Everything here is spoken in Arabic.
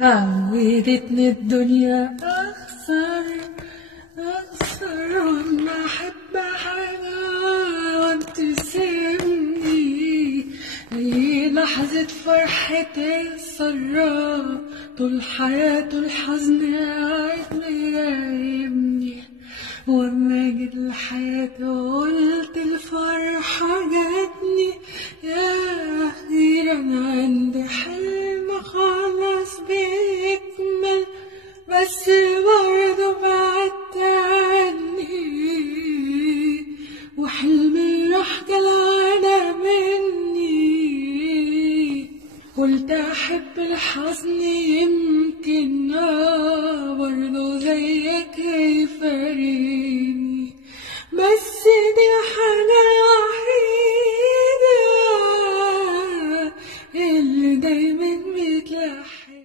عودتني الدنيا أخسر وأما أحب حاجة وابتسمني أي لحظة فرحة تسرى طول حياته الحزن قاعد مراقبني وأما جيت لحياتي قلت الفرحة جاتني يا أخيرا عندي حلم خلاص بيكمل بس برضه بعدت عني وحلمي راح جلعانة مني قلت أحب الحزن يمكن برضه زيك يفارقني بس دي حاجة